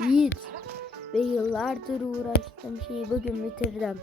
Yiğit. Ve yıllardır uğraştığım şeyi bugün bitirdim.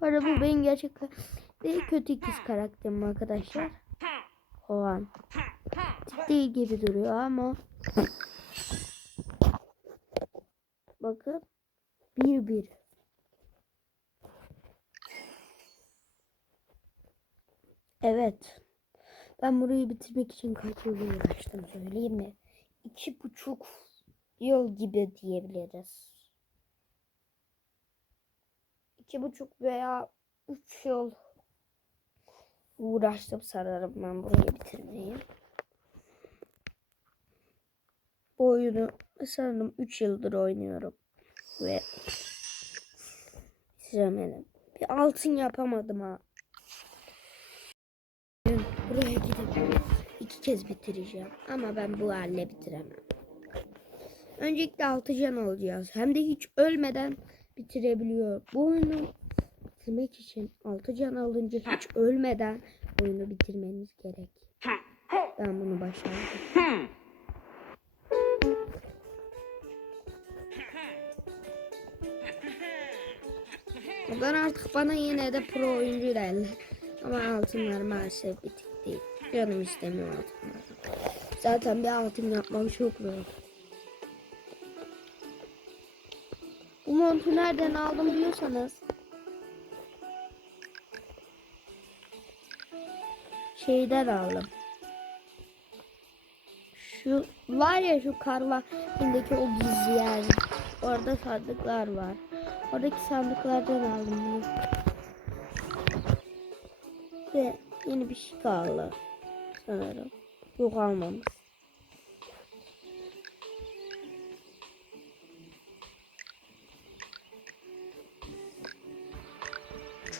Bu arada bu benim gerçekten kötü ikiz karakterim arkadaşlar. Hovan. Değil gibi duruyor ama. Bakın. Bir bir. Evet. Ben burayı bitirmek için kaç yıl uğraştım söyleyeyim mi? İki buçuk yıl gibi diyebiliriz. İki buçuk veya üç yıl uğraştım sanırım ben burayı bitirmeyi. Bu oyunu sanırım 3 yıldır oynuyorum. Ve bitiremedim. Bir altın yapamadım ha. Buraya gidip iki kez bitireceğim. Ama ben bu halle bitiremem. Öncelikle altı can alacağız. Hem de hiç ölmeden bitirebiliyor. Bu oyunu bitirmek için altı can alınca hiç ölmeden oyunu bitirmeniz gerek. Ben bunu başardım. Buradan artık bana yine de pro oyuncu derler. Ama altınlar maalesef bitik değil. Canım istemiyor altınlar. Zaten bir altın yapmak çok zor. Bu montu nereden aldım diyorsanız şeyden aldım. Şu var ya şu karvahindeki o gizli yer. Orada sandıklar var. Oradaki sandıklardan aldım bunu. Ve yeni bir şey kaldı. Sanırım. Yok almamış.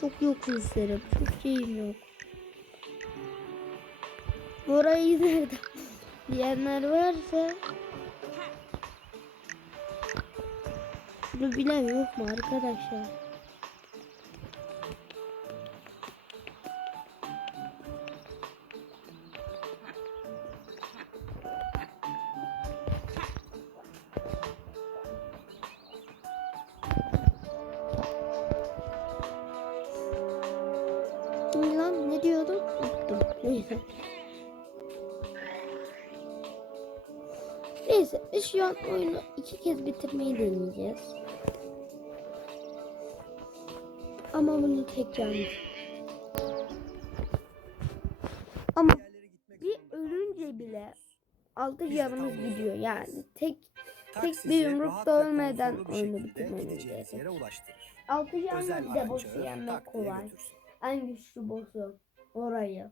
Çok yok izlerim. Çok şeyim yok. Burayı nerede diyenler varsa şunu bilen yok mu arkadaşlar? Lan ne diyordum? Unuttum. Neyse. Neyse şu an oyunu iki kez bitirmeyi deneyeceğiz. Ama bunu tekrar Ama bir ölünce bile altı canımız gidiyor yani tek tek bir yumrukta ölmeden oyunu bitirmemiz gerekiyor. Altı bir de boss'u yenmek kolay. En güçlü boss'u orayı.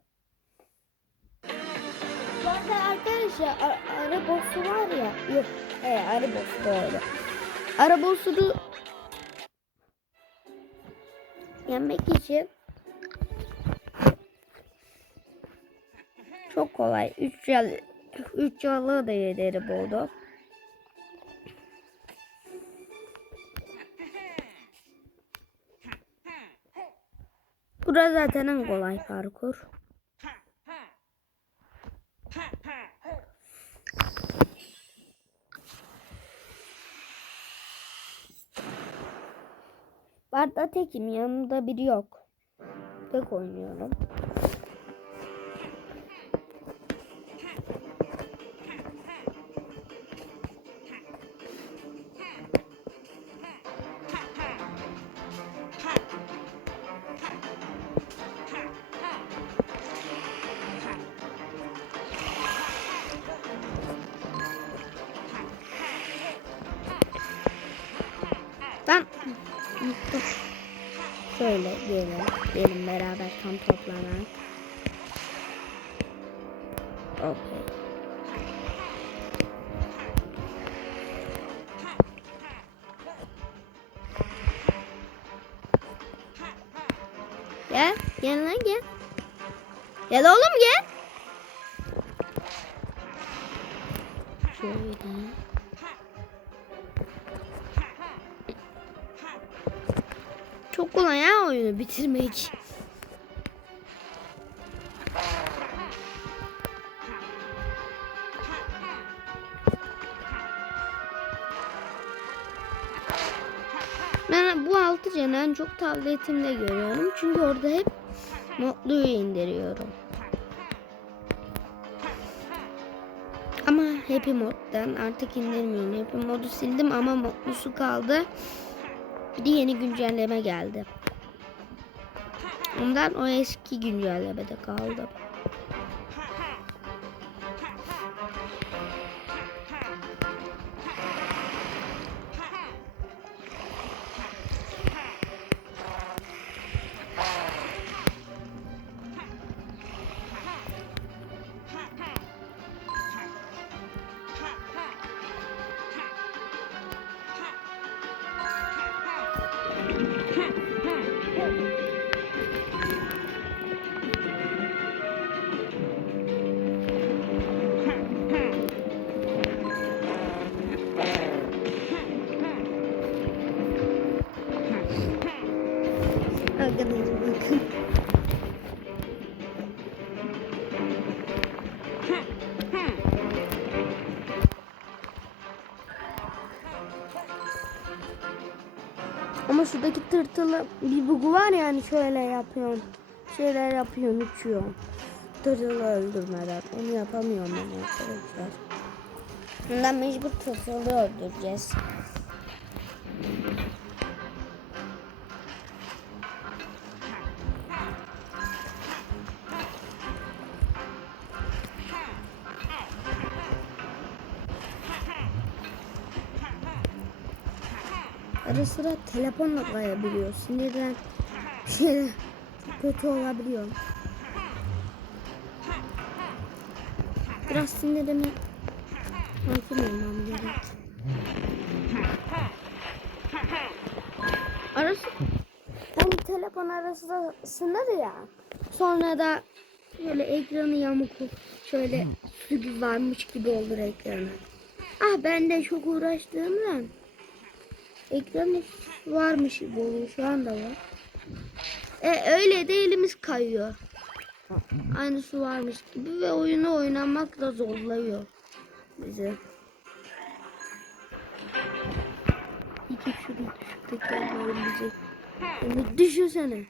Bu arada arkadaşlar ara, ara boss'u var ya. Yok. He ara boss'u doğru. Ara boss'unu yenmek için çok kolay. 3 yıl 3 yıllığı da yederi buldu. Burası zaten en kolay parkur. Barda tekim yanımda biri yok. Tek oynuyorum. Ben Şöyle gelin. Gelin beraber tam toplanan. Okey. Gel. Gel lan gel. Gel oğlum Çok kolay ya oyunu bitirmek. Ben bu altı canı çok tabletimde görüyorum. Çünkü orada hep modluyu indiriyorum. Ama Happy moddan artık indirmiyorum. Happy modu sildim ama modlusu kaldı. Bir de yeni güncelleme geldi. Ondan o eski güncellemede kaldı. Ama şuradaki tırtılı bir bugu var yani şöyle yapıyorum. Şeyler yapıyorum, uçuyorum. Tırtılı öldürmeden. Onu yapamıyorum ben arkadaşlar. Bundan mecbur tırtılı öldüreceğiz. Telefonla kayabiliyor. Sinirden şeyler kötü olabiliyor. Biraz sinirimi olmam gerek. Arası hem telefon arasında sınır ya. Sonra da böyle ekranı yamuk şöyle gibi varmış gibi olur ekranı. Ah ben de çok uğraştığımdan ekranı varmış gibi. Şu anda var. E, öyle de elimiz kayıyor. Aynı su varmış gibi ve oyunu oynamak da zorluyor bizi. İki şunu şuradaki Allah'ın bizi. Onu düşünsene.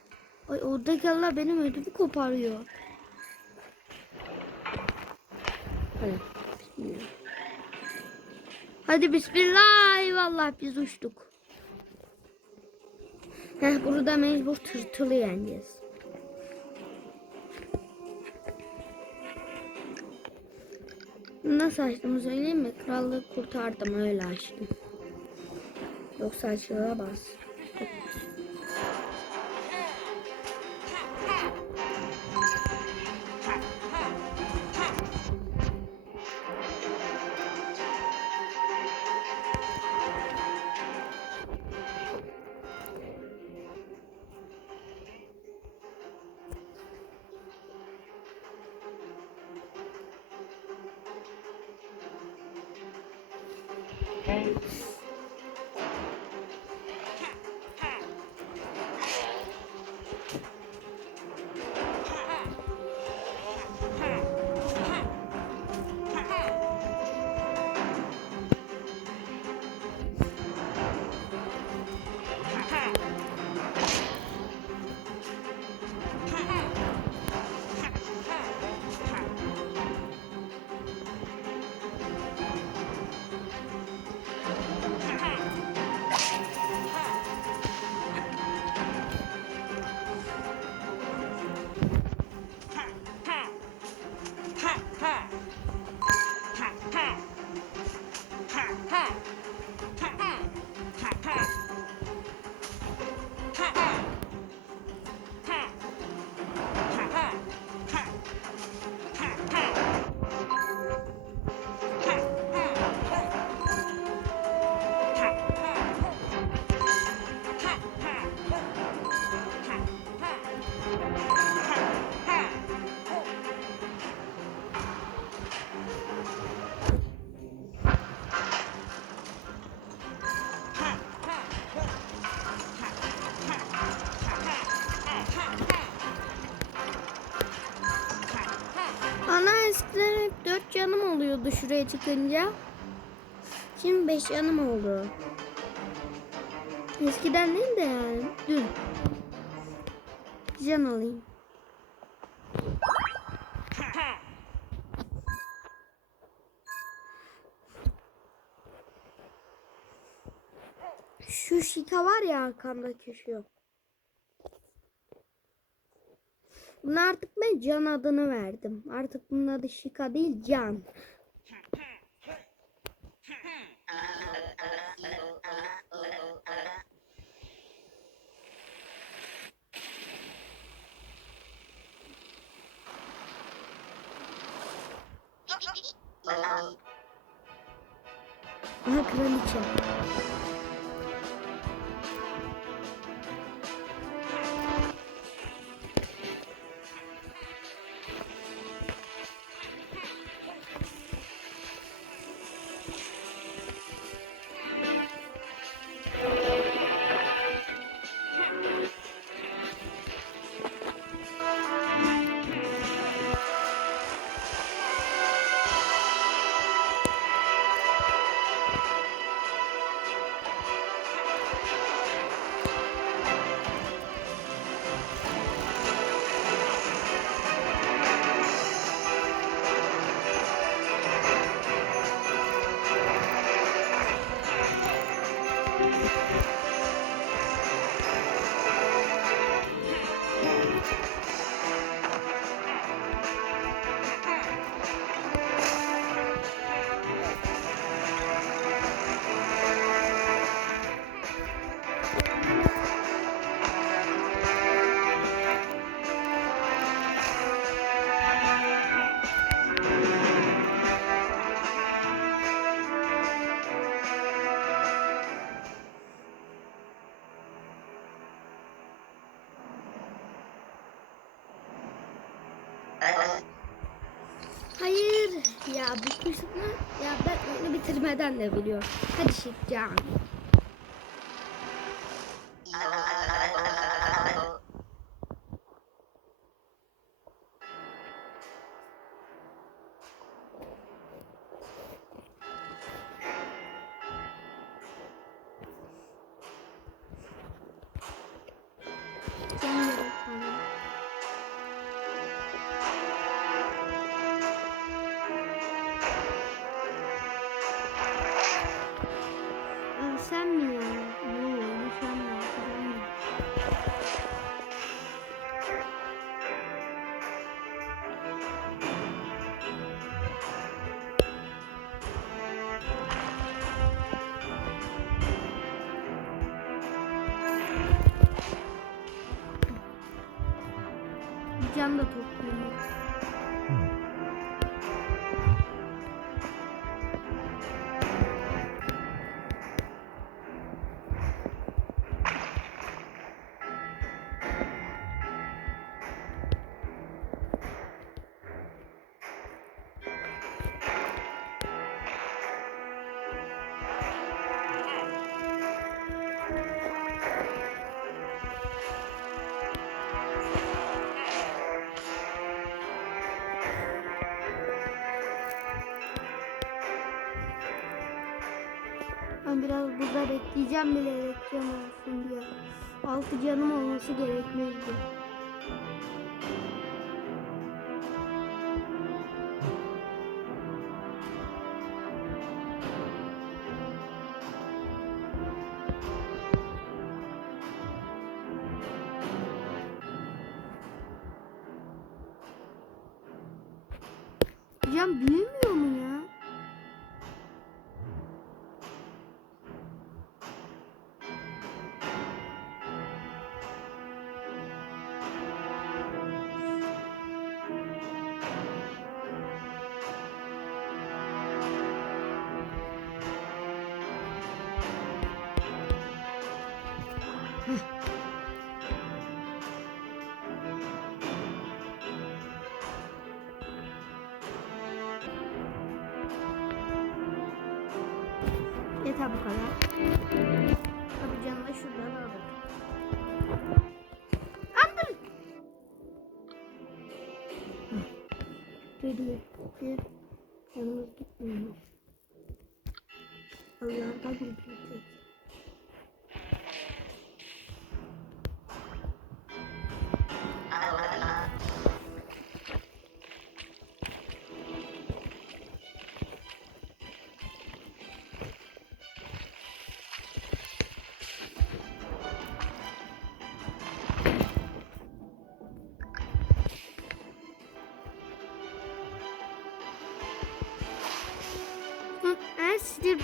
Ay oradaki Allah benim ödümü koparıyor. Hadi bismillah. Hadi bismillah. Eyvallah biz uçtuk. Heh burada mecbur tırtılı yeneceğiz. Nasıl açtığımı söyleyeyim mi? Krallığı kurtardım öyle açtım. Yoksa açılamaz. 4 Okay. Canım oluyordu şuraya çıkınca. Şimdi 5 canım oldu. Eskiden değil de yani dün. Can alayım. Şu şika var ya arkamdaki şu. Buna artık ben Can adını verdim. Artık bunun adı Şika değil Can. Aha kraliçe. Hayır ya bu kısmı ya ben onu bitirmeden de biliyorum. Hadi Şikcan. Burada bekleyeceğim bile can olsun diye. Altı canım olması gerekmezdi. Yeter bu kadar. Tabii canına şuradan aldık. Aldım. Geriye. Yanımız gitmiyor. Allah'tan bir şey.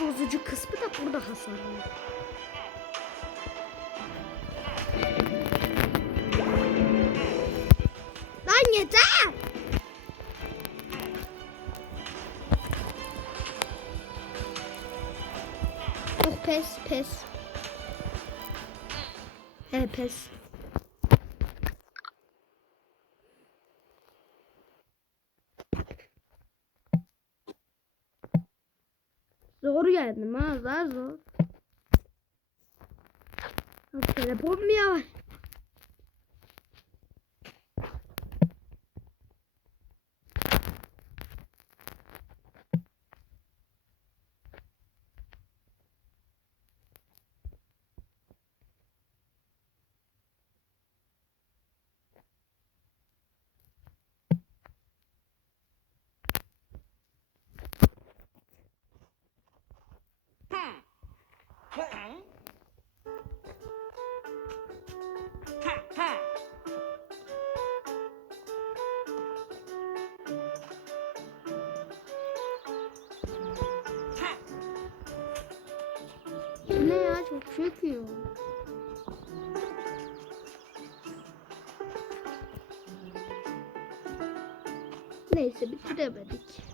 bozucu kısmı da burada hasarlı. Lan yeter! Oh pes pes. He pes. nема зазу. Це не помілась. Ne ya çok çekiyor. Neyse bitiremedik.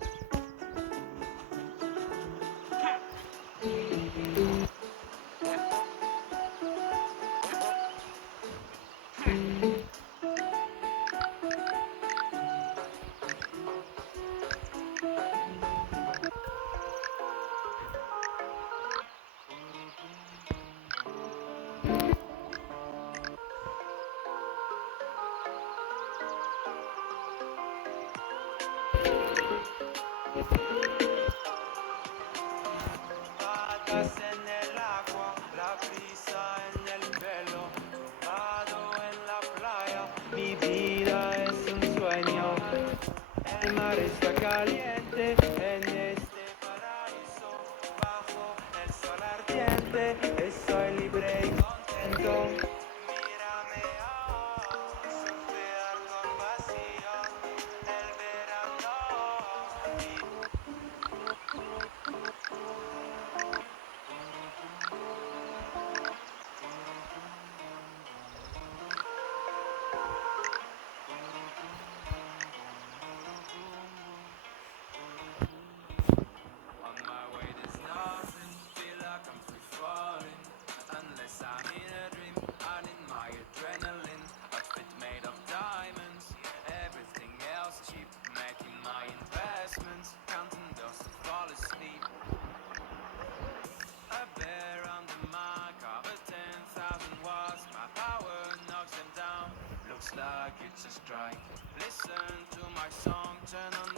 like it's a strike. Listen to my song, turn on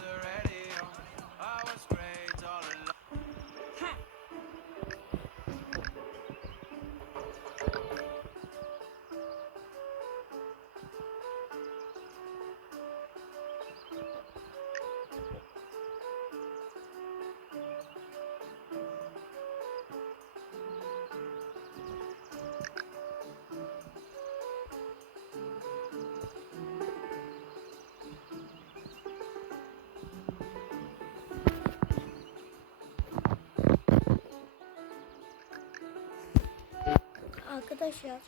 arkadaşlar.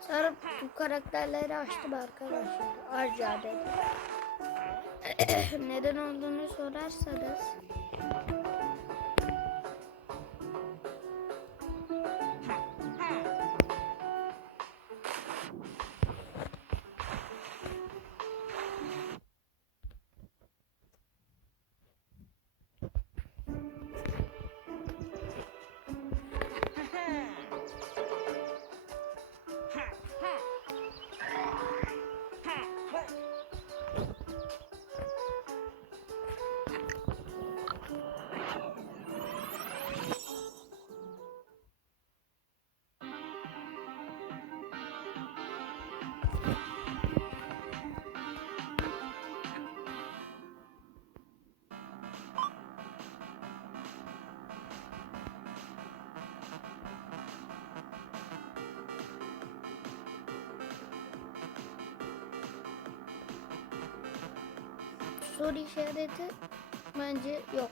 Sarı bu karakterleri açtım arkadaşlar. Arca dedi. Neden olduğunu sorarsanız soru işareti bence yok.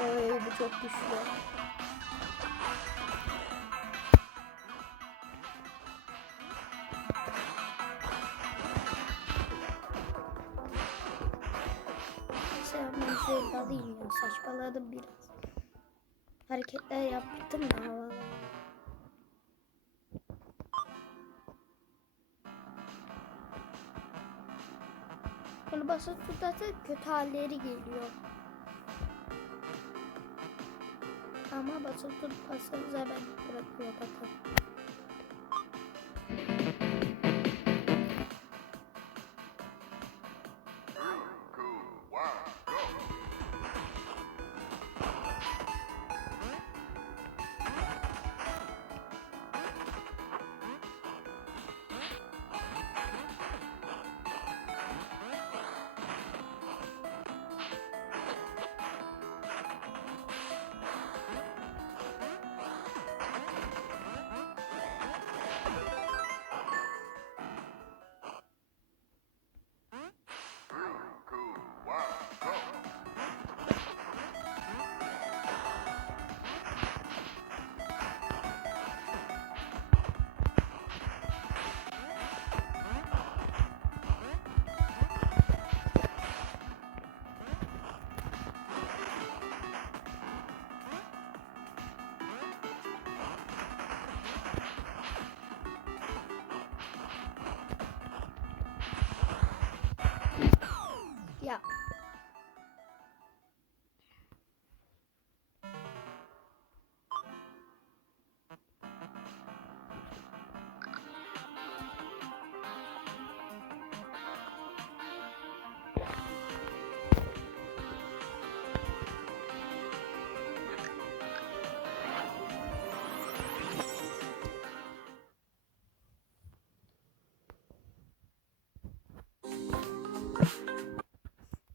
Oy bu çok güçlü. Sen ben şöyle alayım ya saçmaladım biraz. Hareketler yaptım da havalı. Bunu basıp tutarsa kötü halleri geliyor. Ama basıp tutmasanız hemen bırakıyor bakın.